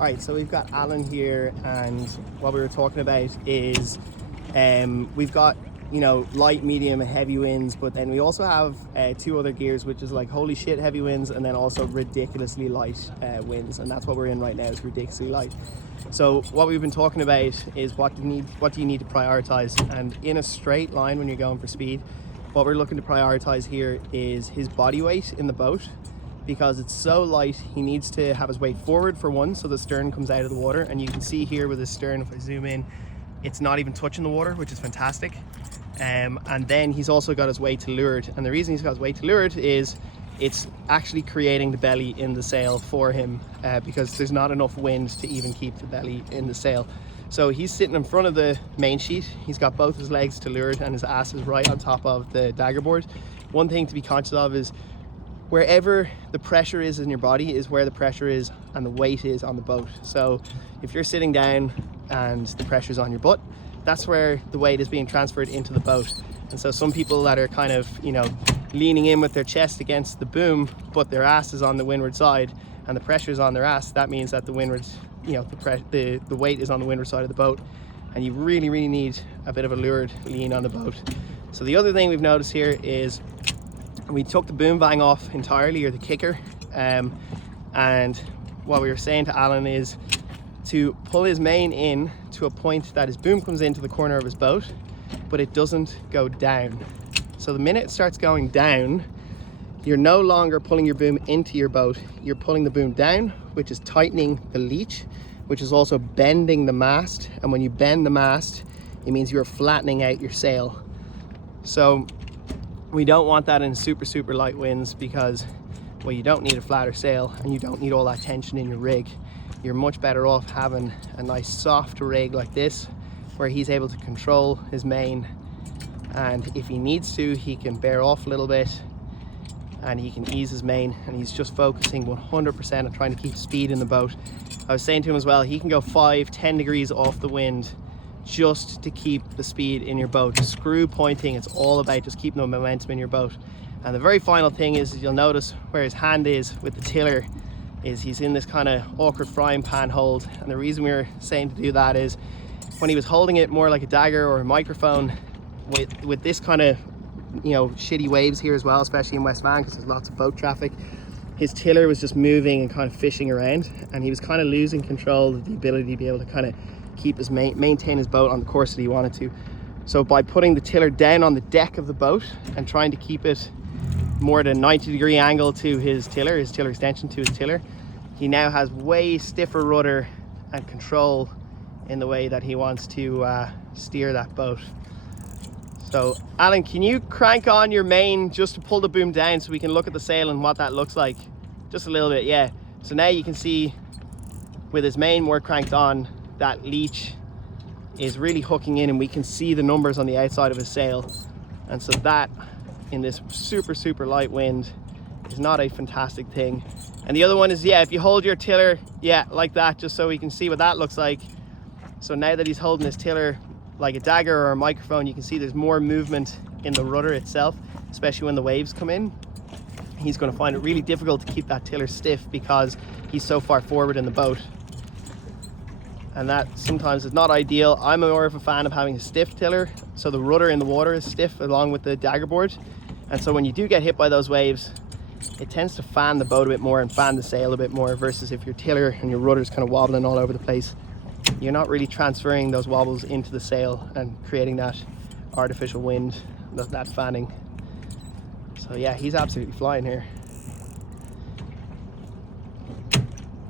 All right, so we've got Alan here, and what we were talking about is we've got, you know, light, medium, and heavy winds, but then we also have two other gears, which is like holy shit heavy winds, and then also ridiculously light winds, and that's what we're in right now, is ridiculously light. So what we've been talking about is what do you need to prioritize, and in a straight line when you're going for speed, what we're looking to prioritize here is his body weight in the boat. Because it's so light, he needs to have his weight forward for one, so the stern comes out of the water, and you can see here with his stern, if I zoom in, it's not even touching the water, which is fantastic. And then he's also got his weight to leeward, and the reason he's got his weight to leeward is it's actually creating the belly in the sail for him, because there's not enough wind to even keep the belly in the sail. So he's sitting in front of the main sheet, he's got both his legs to leeward, and his ass is right on top of the dagger board. One thing to be conscious of is wherever the pressure is in your body is where the pressure is and the weight is on the boat. So if you're sitting down and the pressure's on your butt, that's where the weight is being transferred into the boat. And so some people that are kind of, you know, leaning in with their chest against the boom, but their ass is on the windward side and the pressure is on their ass, that means that the windward, you know, the weight is on the windward side of the boat, and you really need a bit of a leeward lean on the boat. So the other thing we've noticed here is we took the boom vang off entirely, or the kicker, and what we were saying to Alan is to pull his main in to a point that his boom comes into the corner of his boat, but it doesn't go down. So the minute it starts going down, you're no longer pulling your boom into your boat, you're pulling the boom down, which is tightening the leech, which is also bending the mast, and when you bend the mast, it means you're flattening out your sail. So we don't want that in super light winds, because, well, you don't need a flatter sail and you don't need all that tension in your rig. You're much better off having a nice soft rig like this, where he's able to control his main, and if he needs to, he can bear off a little bit and he can ease his main, and he's just focusing 100% on trying to keep speed in the boat. I was saying to him as well, he can go 5-10 degrees off the wind just to keep the speed in your boat. The screw pointing, it's all about just keeping the momentum in your boat. And the very final thing is you'll notice where his hand is with the tiller is he's in this kind of awkward frying pan hold, and the reason we were saying to do that is when he was holding it more like a dagger or a microphone, with this kind of, you know, shitty waves here as well, especially in West Van because there's lots of boat traffic, his tiller was just moving and kind of fishing around, and he was kind of losing control of the ability to be able to kind of keep his maintain his boat on the course that he wanted to. So by putting the tiller down on the deck of the boat and trying to keep it more at a 90-degree angle to his tiller extension to his tiller, he now has way stiffer rudder and control in the way that he wants to steer that boat. So Alan, can you crank on your main just to pull the boom down so we can look at the sail and what that looks like? Just a little bit, yeah. So now you can see with his main more cranked on, that leech is really hooking in, and we can see the numbers on the outside of his sail. And so that, in this super light wind, is not a fantastic thing. And the other one is, yeah, if you hold your tiller, yeah, like that, just so we can see what that looks like. So now that he's holding his tiller like a dagger or a microphone, you can see there's more movement in the rudder itself, especially when the waves come in. He's going to find it really difficult to keep that tiller stiff because he's so far forward in the boat. And that sometimes is not ideal. I'm more of a fan of having a stiff tiller, so the rudder in the water is stiff along with the dagger board, and so when you do get hit by those waves, it tends to fan the boat a bit more and fan the sail a bit more, versus if your tiller and your rudder is kind of wobbling all over the place, you're not really transferring those wobbles into the sail and creating that artificial wind, that fanning. So yeah, he's absolutely flying here.